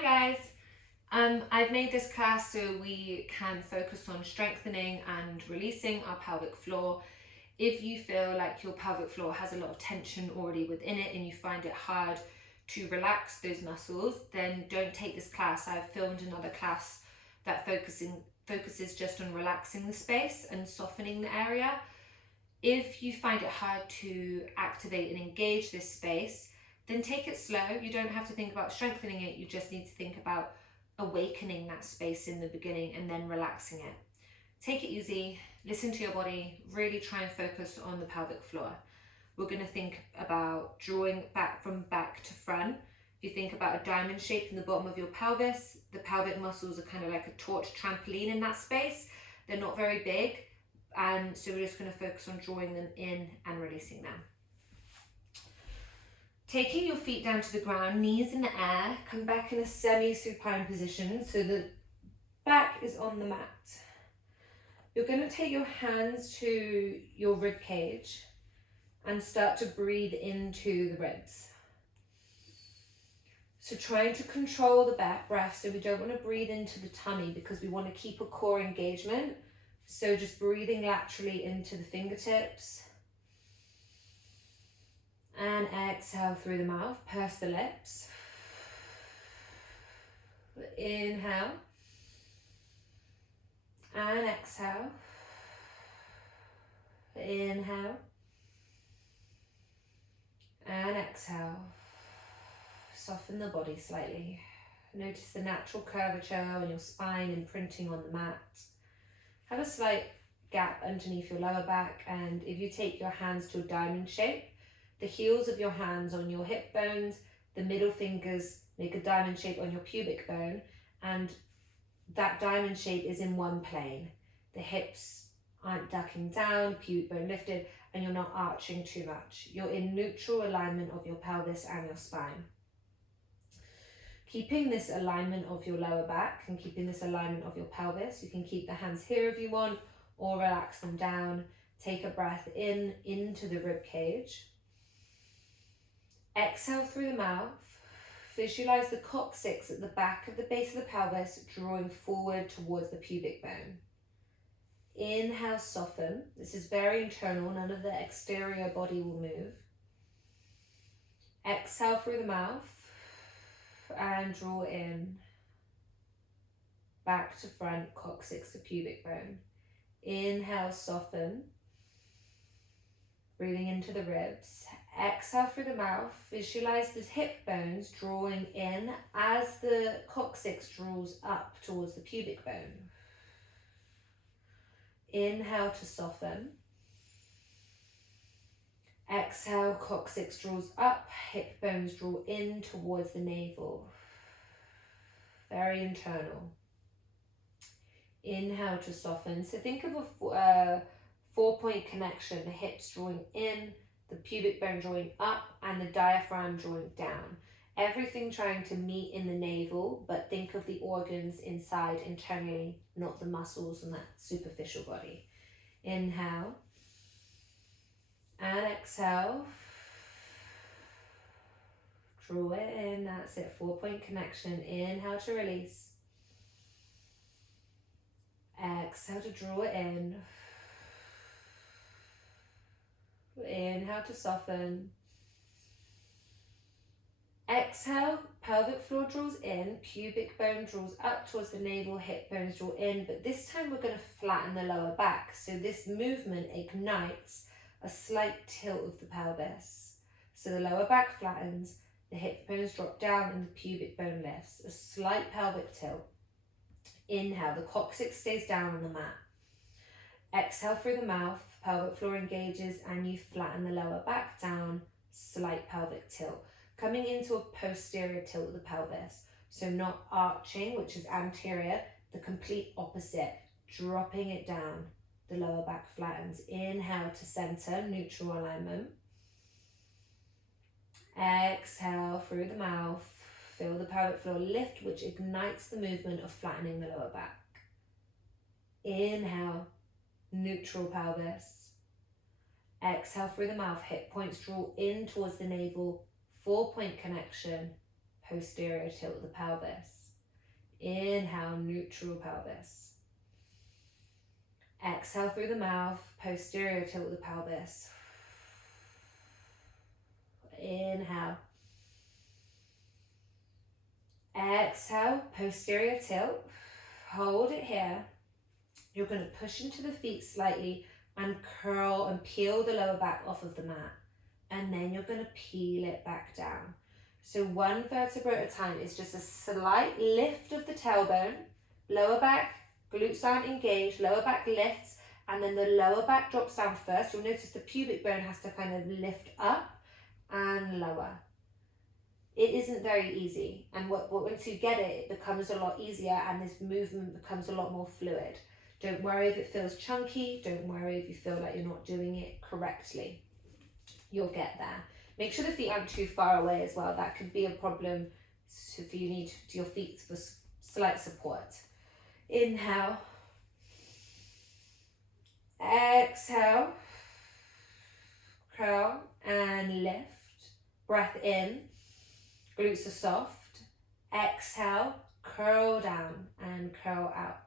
Hi guys, I've made this class so we can focus on strengthening and releasing our pelvic floor. If you feel like your pelvic floor has a lot of tension already within it and you find it hard to relax those muscles, then don't take this class. I've filmed another class that focuses just on relaxing the space and softening the area. If you find it hard to activate and engage this space, then take it slow. You don't have to think about strengthening it. You just need to think about awakening that space in the beginning and then relaxing it. Take it easy, listen to your body, really try and focus on the pelvic floor. We're going to think about drawing back from back to front. If you think about a diamond shape in the bottom of your pelvis, the pelvic muscles are kind of like a torch trampoline in that space. They're not very big, and so we're just going to focus on drawing them in and releasing them. Taking your feet down to the ground, knees in the air, come back in a semi-supine position so the back is on the mat. You're going to take your hands to your rib cage and start to breathe into the ribs. So trying to control the back breath, so we don't want to breathe into the tummy because we want to keep a core engagement. So just breathing laterally into the fingertips. And exhale through the mouth, purse the lips. Inhale. And exhale. Inhale. And exhale. Soften the body slightly. Notice the natural curvature on your spine imprinting on the mat. Have a slight gap underneath your lower back, and if you take your hands to a diamond shape, the heels of your hands on your hip bones, the middle fingers make a diamond shape on your pubic bone, and that diamond shape is in one plane. The hips aren't ducking down, pubic bone lifted, and you're not arching too much. You're in neutral alignment of your pelvis and your spine. Keeping this alignment of your lower back and keeping this alignment of your pelvis, you can keep the hands here if you want, or relax them down. Take a breath in, into the rib cage. Exhale through the mouth. Visualize the coccyx at the back of the base of the pelvis, drawing forward towards the pubic bone. Inhale, soften. This is very internal, none of the exterior body will move. Exhale through the mouth and draw in. Back to front, coccyx to pubic bone. Inhale, soften. Breathing into the ribs. Exhale through the mouth. Visualize the hip bones drawing in as the coccyx draws up towards the pubic bone. Inhale to soften. Exhale, coccyx draws up, hip bones draw in towards the navel. Very internal. Inhale to soften. So think of a four-point connection, the hips drawing in, the pubic bone drawing up, and the diaphragm drawing down. Everything trying to meet in the navel, but think of the organs inside internally, not the muscles and that superficial body. Inhale. And exhale. Draw it in, that's it, four-point connection. Inhale to release. Exhale to draw it in. Inhale to soften. Exhale, pelvic floor draws in, pubic bone draws up towards the navel, hip bones draw in, but this time we're going to flatten the lower back. So this movement ignites a slight tilt of the pelvis. So the lower back flattens, the hip bones drop down, and the pubic bone lifts. A slight pelvic tilt. Inhale, the coccyx stays down on the mat. Exhale through the mouth, pelvic floor engages, and you flatten the lower back down, slight pelvic tilt. Coming into a posterior tilt of the pelvis. So not arching, which is anterior, the complete opposite, dropping it down. The lower back flattens. Inhale to center, neutral alignment. Exhale through the mouth. Feel the pelvic floor lift, which ignites the movement of flattening the lower back. Inhale, neutral pelvis. Exhale through the mouth, hip points draw in towards the navel, four-point connection, posterior tilt of the pelvis. Inhale, neutral pelvis. Exhale through the mouth, posterior tilt of the pelvis. Inhale. Exhale, posterior tilt. Hold it here. You're going to push into the feet slightly and curl and peel the lower back off of the mat. And then you're going to peel it back down. So one vertebra at a time is just a slight lift of the tailbone. Lower back, glutes aren't engaged, lower back lifts, and then the lower back drops down first. You'll notice the pubic bone has to kind of lift up and lower. It isn't very easy, and once you get it, it becomes a lot easier and this movement becomes a lot more fluid. Don't worry if it feels chunky, don't worry if you feel like you're not doing it correctly. You'll get there. Make sure the feet aren't too far away as well. That could be a problem if you need your feet for slight support. Inhale. Exhale. Curl and lift. Breath in. Glutes are soft. Exhale. Curl down and curl out.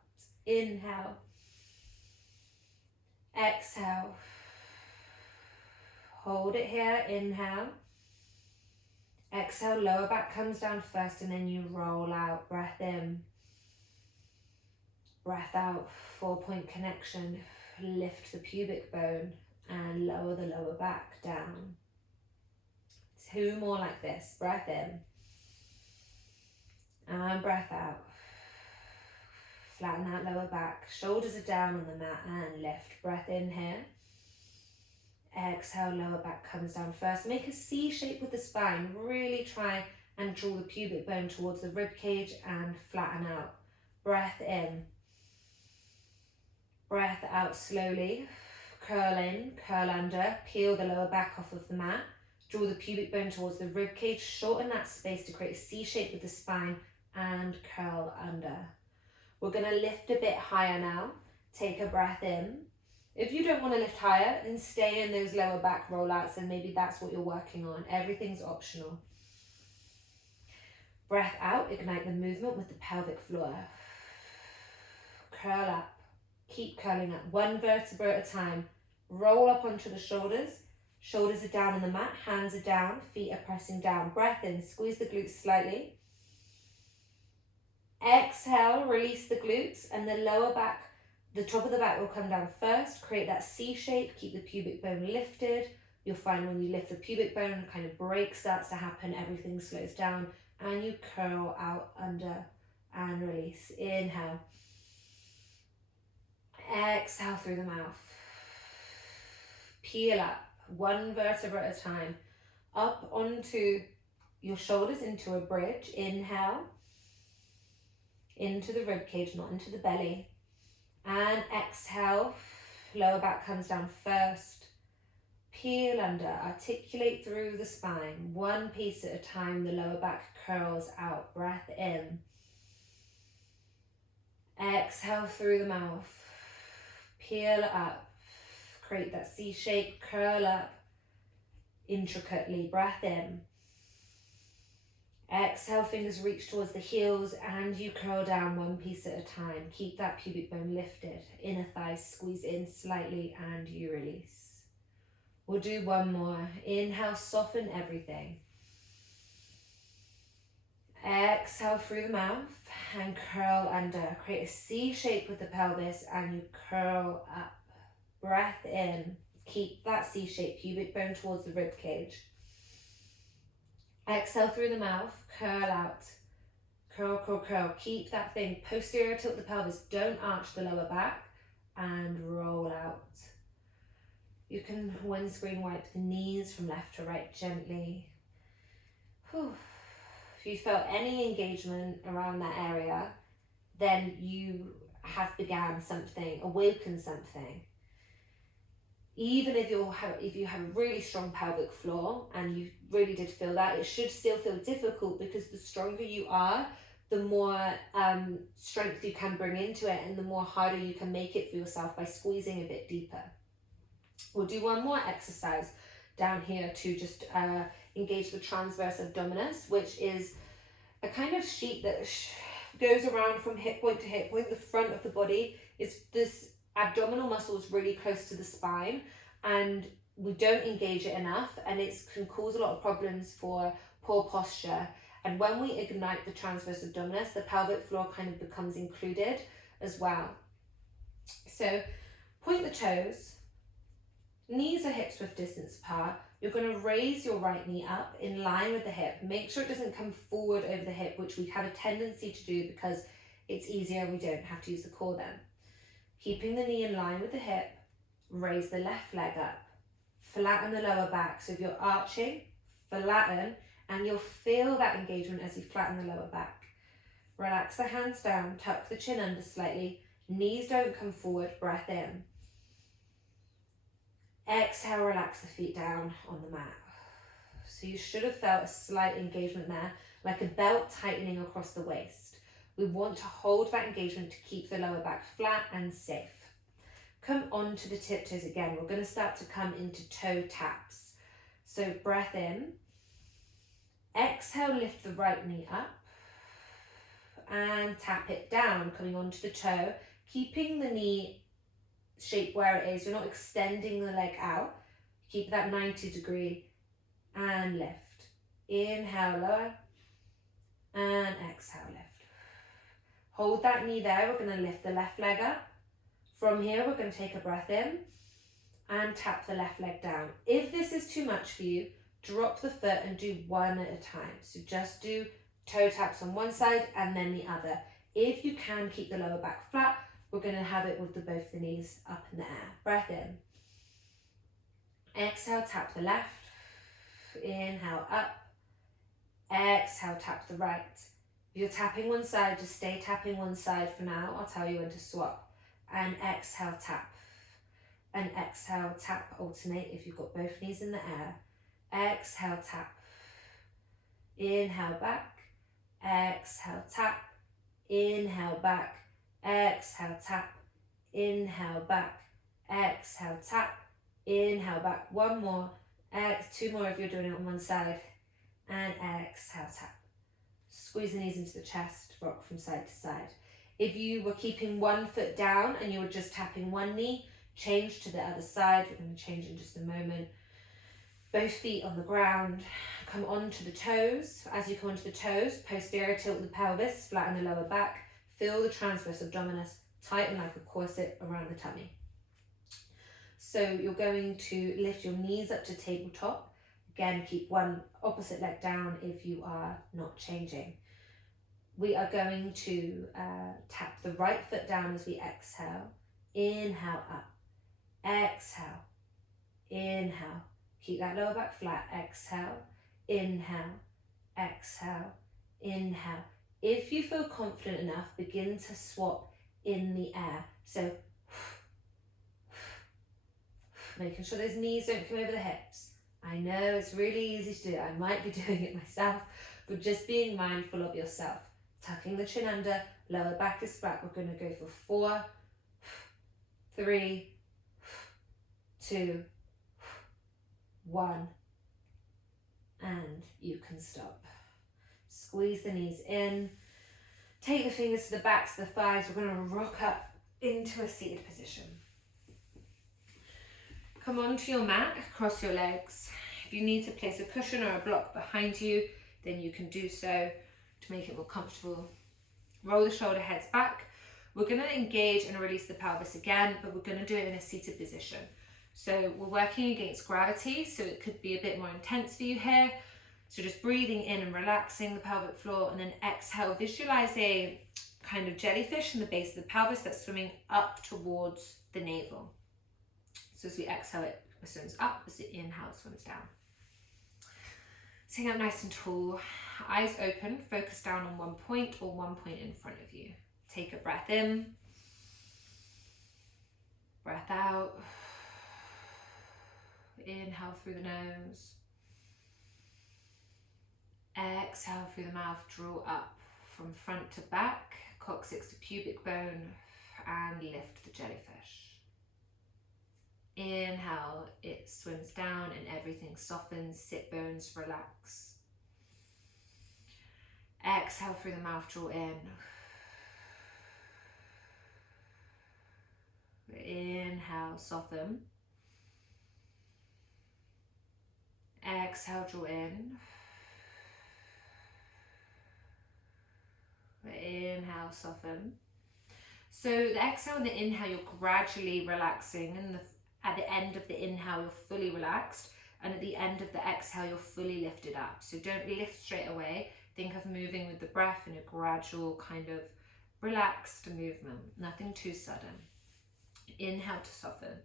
Inhale. Exhale. Hold it here, inhale. Exhale, lower back comes down first and then you roll out, breath in. Breath out, 4-point connection. Lift the pubic bone and lower the lower back down. 2 more like this, breath in. And breath out. Flatten that lower back, shoulders are down on the mat and lift. Breath in here. Exhale, lower back comes down first. Make a C shape with the spine. Really try and draw the pubic bone towards the rib cage and flatten out. Breath in. Breath out slowly. Curl in, curl under. Peel the lower back off of the mat. Draw the pubic bone towards the rib cage. Shorten that space to create a C shape with the spine and curl under. We're going to lift a bit higher now. Take a breath in. If you don't want to lift higher, then stay in those lower back rollouts and maybe that's what you're working on. Everything's optional. Breath out, ignite the movement with the pelvic floor. Curl up. Keep curling up, 1 vertebra at a time. Roll up onto the shoulders. Shoulders are down on the mat, hands are down, feet are pressing down. Breath in, squeeze the glutes slightly. Exhale, release the glutes and the lower back. The top of the back will come down first, create that C shape, keep the pubic bone lifted. You'll find when you lift the pubic bone, kind of break starts to happen, everything slows down and you curl out under and release. Inhale. Exhale through the mouth. Peel up, 1 vertebra at a time. Up onto your shoulders into a bridge. Inhale. Into the rib cage, not into the belly. And exhale, lower back comes down first. Peel under, articulate through the spine. 1 piece at a time, the lower back curls out. Breath in. Exhale through the mouth. Peel up, create that C shape, curl up intricately. Breath in. Exhale, fingers reach towards the heels and you curl down 1 piece at a time. Keep that pubic bone lifted. Inner thighs squeeze in slightly and you release. We'll do 1 more. Inhale, soften everything. Exhale through the mouth and curl under. Create a C shape with the pelvis and you curl up. Breath in. Keep that C shape, pubic bone towards the rib cage. Exhale through the mouth, curl out. Curl, curl, curl. Keep that thing. Posterior tilt the pelvis. Don't arch the lower back and roll out. You can windscreen wipe the knees from left to right gently. Whew. If you felt any engagement around that area, then you have began something, awakened something. Even if you have a really strong pelvic floor and you really did feel that, it should still feel difficult because the stronger you are, the more strength you can bring into it and the more harder you can make it for yourself by squeezing a bit deeper. We'll do 1 more exercise down here to just engage the transverse abdominis, which is a kind of sheet that goes around from hip point to hip point. The front of the body is this abdominal muscle is really close to the spine, and we don't engage it enough, and it can cause a lot of problems for poor posture. And when we ignite the transverse abdominis, the pelvic floor kind of becomes included as well. So point the toes, knees are hips width distance apart. You're going to raise your right knee up in line with the hip. Make sure it doesn't come forward over the hip, which we have a tendency to do because it's easier, we don't have to use the core then. Keeping the knee in line with the hip, raise the left leg up, flatten the lower back. So if you're arching, flatten, and you'll feel that engagement as you flatten the lower back. Relax the hands down, tuck the chin under slightly, knees don't come forward, breath in. Exhale, relax the feet down on the mat. So you should have felt a slight engagement there, like a belt tightening across the waist. We want to hold that engagement to keep the lower back flat and safe. Come onto the tiptoes again. We're going to start to come into toe taps. So breath in. Exhale, lift the right knee up and tap it down, coming onto the toe, keeping the knee shape where it is. You're not extending the leg out. Keep that 90-degree and lift. Inhale, lower, and exhale, lift. Hold that knee there. We're going to lift the left leg up. From here, we're going to take a breath in and tap the left leg down. If this is too much for you, drop the foot and do one at a time. So just do toe taps on one side and then the other. If you can keep the lower back flat, we're going to have it with both the knees up in the air. Breath in. Exhale, tap the left. Inhale, up. Exhale, tap the right. If you're tapping one side, just stay tapping one side for now. I'll tell you when to swap. And exhale, tap. And exhale, tap, alternate if you've got both knees in the air. Exhale, tap. Inhale, back. Exhale, tap. Inhale, back. Exhale, tap. Inhale, back. Exhale, tap. Inhale, back. One more. Two more if you're doing it on one side. And exhale, tap. Squeeze the knees into the chest, rock from side to side. If you were keeping one foot down and you were just tapping one knee, change to the other side. We're going to change in just a moment. Both feet on the ground. Come onto the toes. As you come onto the toes, posterior tilt the pelvis, flatten the lower back. Feel the transverse abdominis tighten like a corset around the tummy. So you're going to lift your knees up to tabletop. Again, keep one opposite leg down if you are not changing. We are going to tap the right foot down as we exhale. Inhale, up. Exhale. Inhale. Keep that lower back flat. Exhale. Inhale. Exhale. Inhale. If you feel confident enough, begin to swap in the air. So, making sure those knees don't come over the hips. I know it's really easy to do. I might be doing it myself, but just being mindful of yourself. Tucking the chin under, lower back is flat. We're going to go for 4, 3, 2, 1, and you can stop. Squeeze the knees in. Take the fingers to the backs of the thighs. We're going to rock up into a seated position. Come onto your mat, cross your legs. If you need to place a cushion or a block behind you, then you can do so to make it more comfortable. Roll the shoulder heads back. We're going to engage and release the pelvis again, but we're going to do it in a seated position. So we're working against gravity, so it could be a bit more intense for you here. So just breathing in and relaxing the pelvic floor, and then exhale, visualize a kind of jellyfish in the base of the pelvis that's swimming up towards the navel. So as we exhale, it swims up, as we inhale, it swims down. Sitting up nice and tall, eyes open, focus down on one point or one point in front of you. Take a breath in, breath out. Inhale through the nose. Exhale through the mouth, draw up from front to back, coccyx to pubic bone, and lift the jellyfish. Inhale, it swims down and everything softens, sit bones relax. Exhale through the mouth, draw in. Inhale, soften. Exhale, draw in. Inhale, soften. So the exhale and the inhale, you're gradually relaxing, and at the end of the inhale, you're fully relaxed, and at the end of the exhale, you're fully lifted up. So don't lift straight away. Think of moving with the breath in a gradual kind of relaxed movement, nothing too sudden. Inhale to soften.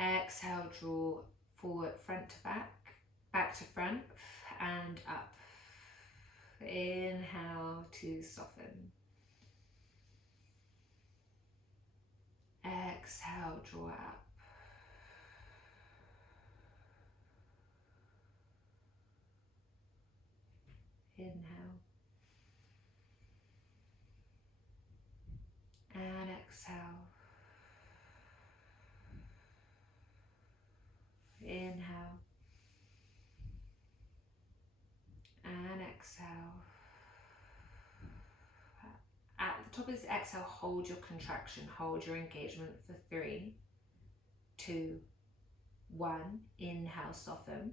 Exhale, draw forward, front to back, back to front, and up. Inhale to soften. Exhale, draw up. Inhale. And exhale. Inhale. And exhale. At the top of this exhale, hold your contraction, hold your engagement for 3, 2, 1. Inhale, soften.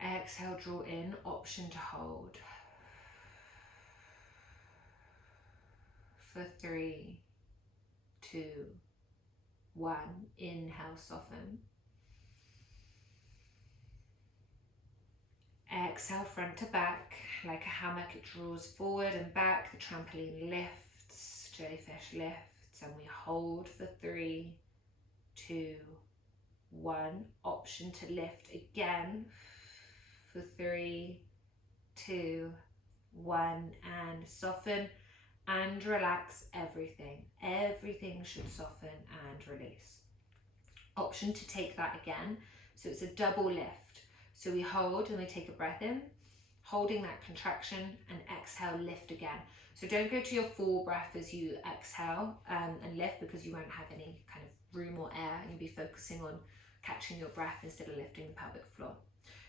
Exhale, draw in, option to hold. For 3, 2, 1. Inhale, soften. Exhale, front to back, like a hammock, it draws forward and back. The trampoline lifts, jellyfish lifts, and we hold for 3, 2, 1. Option to lift again for 3, 2, 1, and soften and relax everything. Everything should soften and release. Option to take that again, so it's a double lift. So we hold and we take a breath in, holding that contraction, and exhale, lift again. So don't go to your full breath as you exhale and lift, because you won't have any kind of room or air, and you'll be focusing on catching your breath instead of lifting the pelvic floor.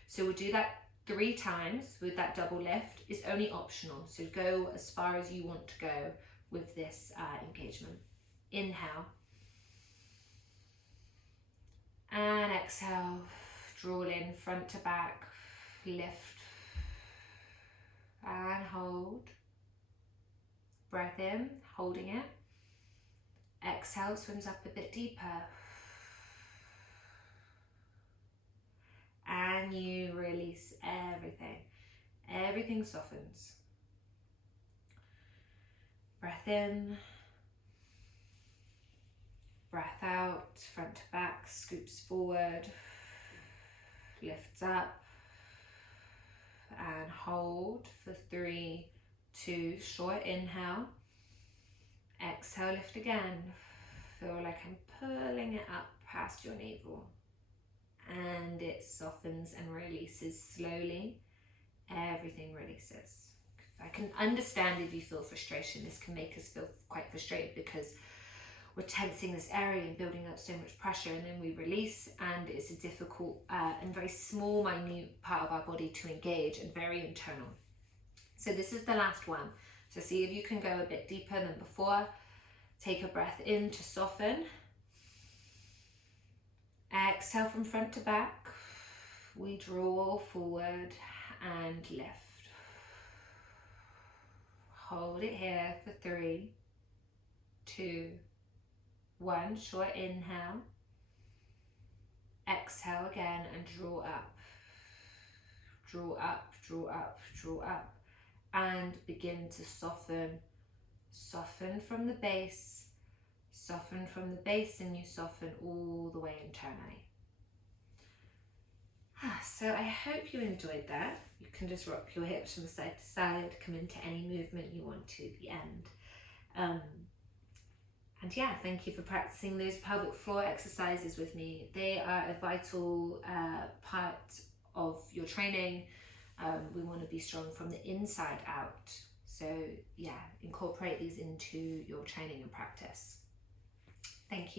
So we'll do that 3 times with that double lift. It's only optional, so go as far as you want to go with this engagement. Inhale. And exhale. Draw in, front to back, lift, and hold. Breath in, holding it. Exhale, swims up a bit deeper. And you release everything. Everything softens. Breath in. Breath out, front to back, scoops forward. Lifts up, and hold for 3, 2, short inhale. Exhale, lift again. Feel like I'm pulling it up past your navel, and it softens and releases slowly. Everything releases. I can understand if you feel frustration. This can make us feel quite frustrated because we're tensing this area and building up so much pressure, and then we release, and it's a difficult and very small, minute part of our body to engage, and very internal. So this is the last one. So see if you can go a bit deeper than before. Take a breath in to soften. Exhale from front to back. We draw forward and lift. Hold it here for 3, 2, 1, short inhale. Exhale again and draw up. Draw up, draw up, draw up. And begin to soften. Soften from the base. Soften from the base, and you soften all the way internally. So I hope you enjoyed that. You can just rock your hips from side to side, come into any movement you want to at the end. And yeah, thank you for practicing those pelvic floor exercises with me. They are a vital part of your training. We want to be strong from the inside out. So yeah, incorporate these into your training and practice. Thank you.